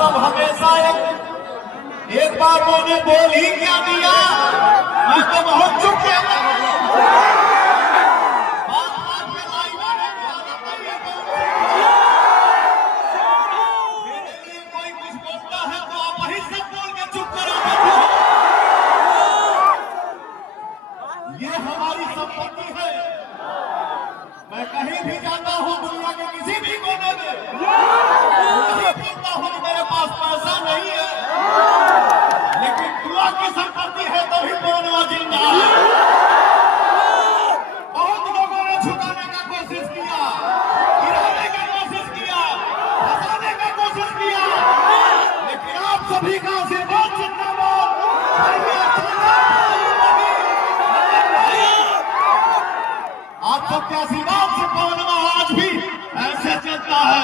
सब हमेशा एक बार मैंने बोल ही क्या दिया, मैं तो बहुत चुप रहता हूं। मेरे लिए कोई कुछ बोलता है तो आप वही सब बोल के चुप करो। ये हमारी संपत्ति है। मैं कहीं भी जाता हूँ दुनिया के किसी भी कोने में, बोलता हूँ मेरे पास पैसा नहीं है, लेकिन दुआ की संपत्ति है तभी बोलना जिंदा है। बहुत लोगों ने झुकाने का कोशिश किया, गिराने का कोशिश किया, फंसाने का कोशिश किया, लेकिन आप सभी का आशीर्वाद जिंदाबाद। आप सबके आशीर्वाद से पवन आज भी ऐसे चलता है।